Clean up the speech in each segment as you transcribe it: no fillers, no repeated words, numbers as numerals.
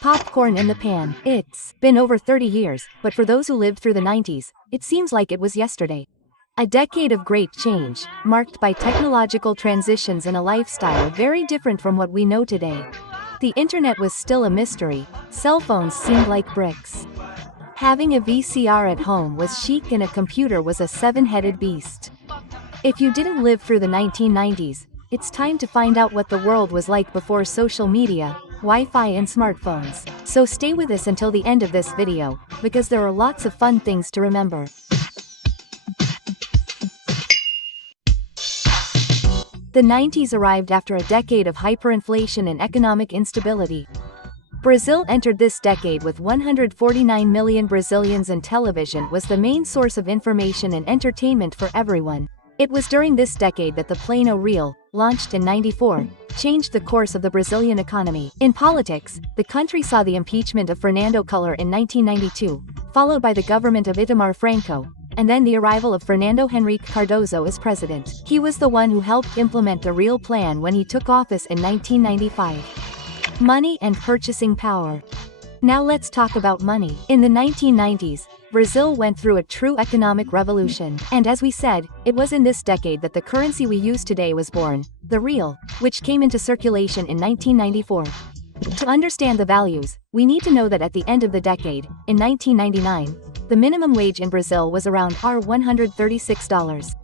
Popcorn in the pan. It's been over 30 years, but for those who lived through the 90s, it seems like it was yesterday. A decade of great change, marked by technological transitions and a lifestyle very different from what we know today. The internet was still a mystery, cell phones seemed like bricks. Having a VCR at home was chic and a computer was a seven-headed beast. If you didn't live through the 1990s, it's time to find out what the world was like before social media, Wi-Fi and smartphones. So stay with us until the end of this video, because there are lots of fun things to remember. The 90s arrived after a decade of hyperinflation and economic instability. Brazil entered this decade with 149 million Brazilians, and television was the main source of information and entertainment for everyone. It was during this decade that the Plano Reel, launched in '94, changed the course of the Brazilian economy. In politics, the country saw the impeachment of Fernando Collor in 1992, followed by the government of Itamar Franco, and then the arrival of Fernando Henrique Cardoso as president. He was the one who helped implement the Real Plan when he took office in 1995. Money and purchasing power. Now let's talk about money. In the 1990s, Brazil went through a true economic revolution, and as we said, it was in this decade that the currency we use today was born, the real, which came into circulation in 1994. To understand the values, we need to know that at the end of the decade, in 1999, the minimum wage in Brazil was around $136.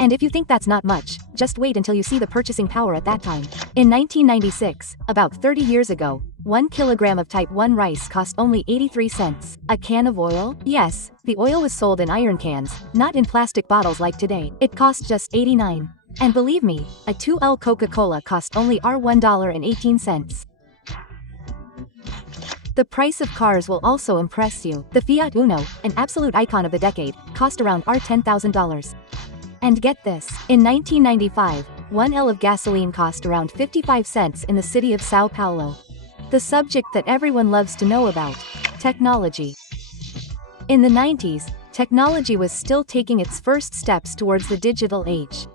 And if you think that's not much, just wait until you see the purchasing power at that time. In 1996, about 30 years ago, 1 kilogram of type 1 rice cost only 83 cents. A can of oil? Yes, the oil was sold in iron cans, not in plastic bottles like today. It cost just 89. And believe me, a 2L Coca-Cola cost only $1.18. The price of cars will also impress you. The Fiat Uno, an absolute icon of the decade, cost around $10,000. And get this, in 1995, 1L of gasoline cost around 55 cents in the city of Sao Paulo. The subject that everyone loves to know about, technology. In the 90s, technology was still taking its first steps towards the digital age.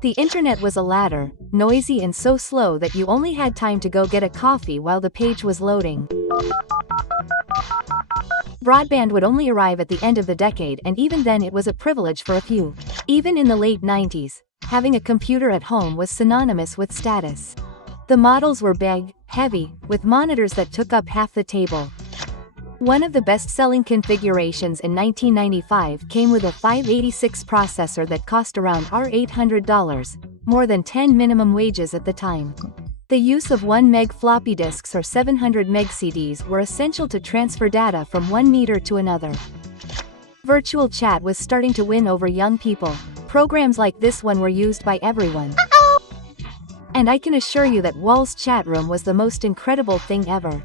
The internet was a ladder, noisy and so slow that you only had time to go get a coffee while the page was loading. Broadband would only arrive at the end of the decade, and even then it was a privilege for a few. Even in the late 90s, having a computer at home was synonymous with status. The models were big, heavy, with monitors that took up half the table. One of the best-selling configurations in 1995 came with a 586 processor that cost around $800, more than 10 minimum wages at the time. The use of 1 meg floppy disks or 700 meg CDs were essential to transfer data from one meter to another. Virtual chat was starting to win over young people. Programs like this one were used by everyone. And I can assure you that Wall's chat room was the most incredible thing ever.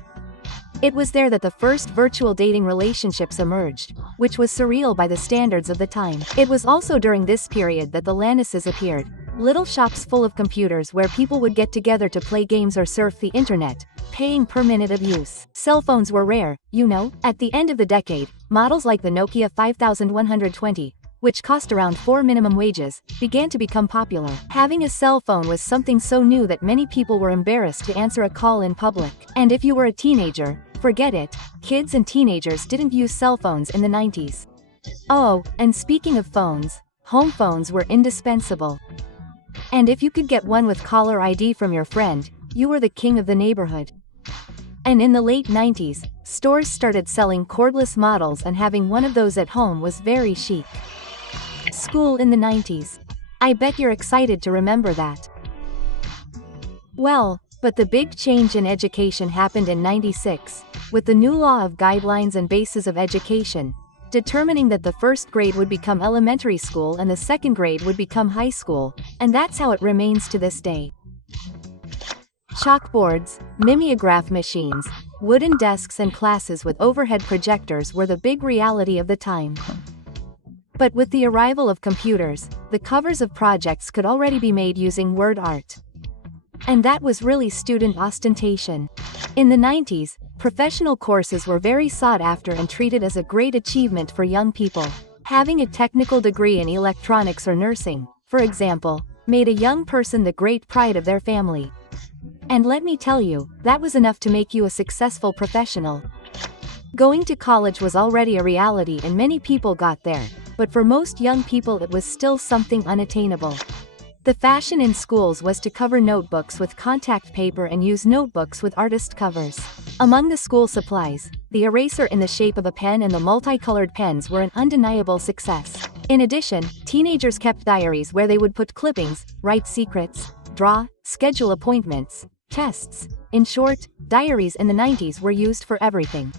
It was there that the first virtual dating relationships emerged, which was surreal by the standards of the time. It was also during this period that the ANOSes appeared, little shops full of computers where people would get together to play games or surf the internet, paying per minute of use. Cell phones were rare, you know. At the end of the decade, models like the Nokia 5120, which cost around 4 minimum wages, began to become popular. Having a cell phone was something so new that many people were embarrassed to answer a call in public. And if you were a teenager, forget it, kids and teenagers didn't use cell phones in the 90s. Oh, and speaking of phones, home phones were indispensable. And if you could get one with caller ID from your friend, you were the king of the neighborhood. And in the late 90s, stores started selling cordless models, and having one of those at home was very chic. School in the 90s. I bet you're excited to remember that. Well, but the big change in education happened in '96, with the new law of guidelines and bases of education, determining that the first grade would become elementary school and the second grade would become high school, and that's how it remains to this day. Chalkboards, mimeograph machines, wooden desks and classes with overhead projectors were the big reality of the time. But with the arrival of computers, the covers of projects could already be made using word art. And that was really student ostentation. In the 90s, professional courses were very sought after and treated as a great achievement for young people. Having a technical degree in electronics or nursing, for example, made a young person the great pride of their family. And let me tell you, that was enough to make you a successful professional. Going to college was already a reality and many people got there, but for most young people it was still something unattainable. The fashion in schools was to cover notebooks with contact paper and use notebooks with artist covers. Among the school supplies, the eraser in the shape of a pen and the multicolored pens were an undeniable success. In addition, teenagers kept diaries where they would put clippings, write secrets, draw, schedule appointments, tests. In short, diaries in the 90s were used for everything.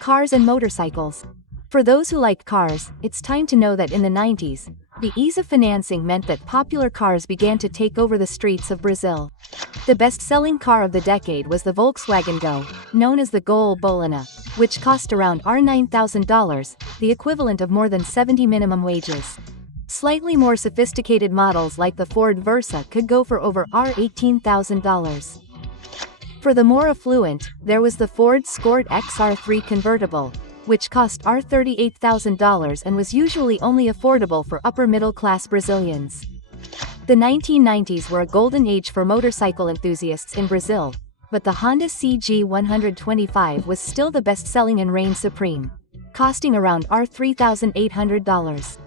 Cars and motorcycles. For those who like cars, it's time to know that in the 90s, the ease of financing meant that popular cars began to take over the streets of Brazil. The best-selling car of the decade was the Volkswagen Go, known as the Gol Bolina, which cost around $9,000, the equivalent of more than 70 minimum wages. Slightly more sophisticated models like the Ford Versa could go for over $18,000. For the more affluent, there was the Ford Escort XR3 convertible, which cost $38,000 and was usually only affordable for upper-middle-class Brazilians. The 1990s were a golden age for motorcycle enthusiasts in Brazil, but the Honda CG 125 was still the best-selling and reigned supreme, costing around $3,800.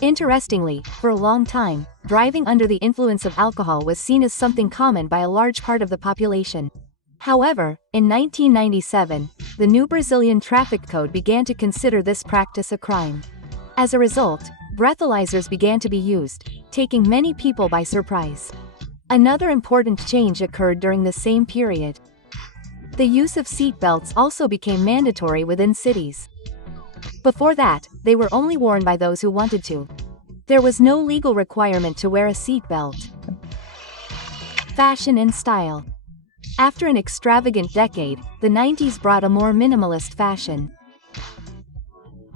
Interestingly, for a long time, driving under the influence of alcohol was seen as something common by a large part of the population. However, in 1997, the new Brazilian traffic code began to consider this practice a crime. As a result, breathalyzers began to be used, taking many people by surprise. Another important change occurred during the same period. The use of seat belts also became mandatory within cities. Before that, they were only worn by those who wanted to. There was no legal requirement to wear a seat belt. Fashion and style. After an extravagant decade, the 90s brought a more minimalist fashion.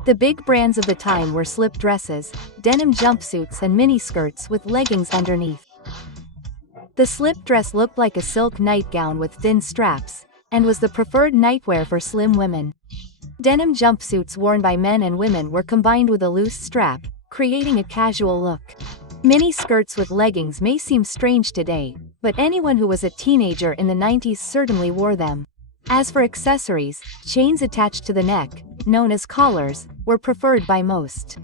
The big brands of the time were slip dresses, denim jumpsuits and miniskirts with leggings underneath. The slip dress looked like a silk nightgown with thin straps, and was the preferred nightwear for slim women. Denim jumpsuits worn by men and women were combined with a loose strap, creating a casual look. Mini skirts with leggings may seem strange today, but anyone who was a teenager in the 90s certainly wore them. As for accessories, chains attached to the neck, known as collars, were preferred by most.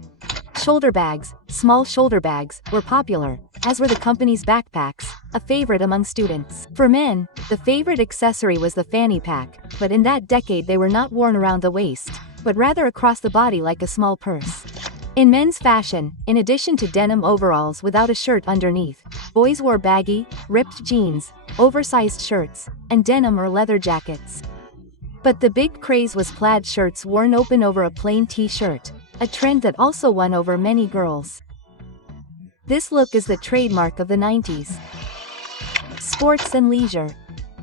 Shoulder bags, small shoulder bags, were popular, as were the company's backpacks, a favorite among students. For men, the favorite accessory was the fanny pack, but in that decade they were not worn around the waist, but rather across the body like a small purse. In men's fashion, in addition to denim overalls without a shirt underneath, boys wore baggy, ripped jeans, oversized shirts, and denim or leather jackets. But the big craze was plaid shirts worn open over a plain t-shirt, a trend that also won over many girls. This look is the trademark of the 90s. Sports and leisure.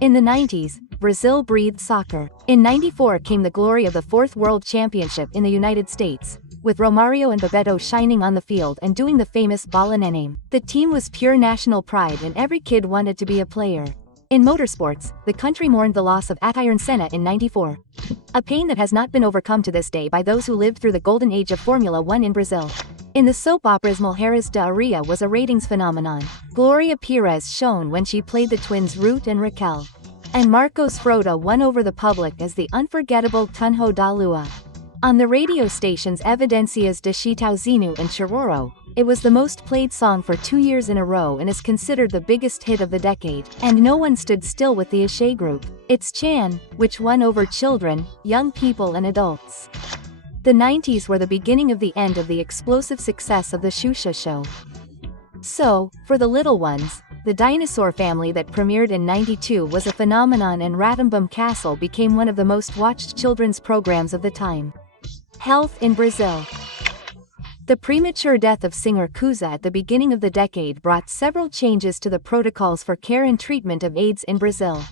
In the 90s, Brazil breathed soccer. In '94 came the glory of the fourth World Championship in the United States, with Romário and Bebeto shining on the field and doing the famous Bola Neném. The team was pure national pride and every kid wanted to be a player. In motorsports, the country mourned the loss of Ayrton Senna in '94. A pain that has not been overcome to this day by those who lived through the golden age of Formula One in Brazil. In the soap operas, Mulheres da Areia was a ratings phenomenon. Gloria Pires shone when she played the twins Ruth and Raquel. And Marcos Frota won over the public as the unforgettable Tunho da Lua. On the radio stations Evidências de Chitãozinho and Chororó, it was the most played song for 2 years in a row and is considered the biggest hit of the decade. And no one stood still with the Axé group. It's Chan, which won over children, young people and adults. The 90s were the beginning of the end of the explosive success of the Xuxa show. So, for the little ones, the dinosaur family that premiered in '92 was a phenomenon and Ratimbum Castle became one of the most watched children's programs of the time. Health in Brazil. The premature death of singer Cusa at the beginning of the decade brought several changes to the protocols for care and treatment of AIDS in Brazil.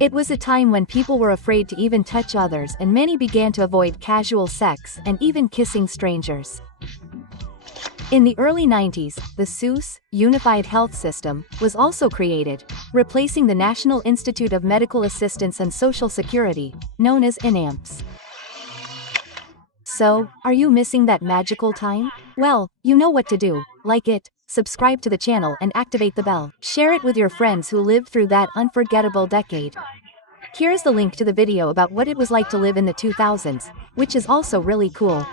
It was a time when people were afraid to even touch others and many began to avoid casual sex and even kissing strangers. In the early 90s, the SUS, Unified Health System, was also created, replacing the National Institute of Medical Assistance and Social Security, known as INAMPS. So, are you missing that magical time? Well, you know what to do. Like it, subscribe to the channel and activate the bell. Share it with your friends who lived through that unforgettable decade. Here's the link to the video about what it was like to live in the 2000s, which is also really cool.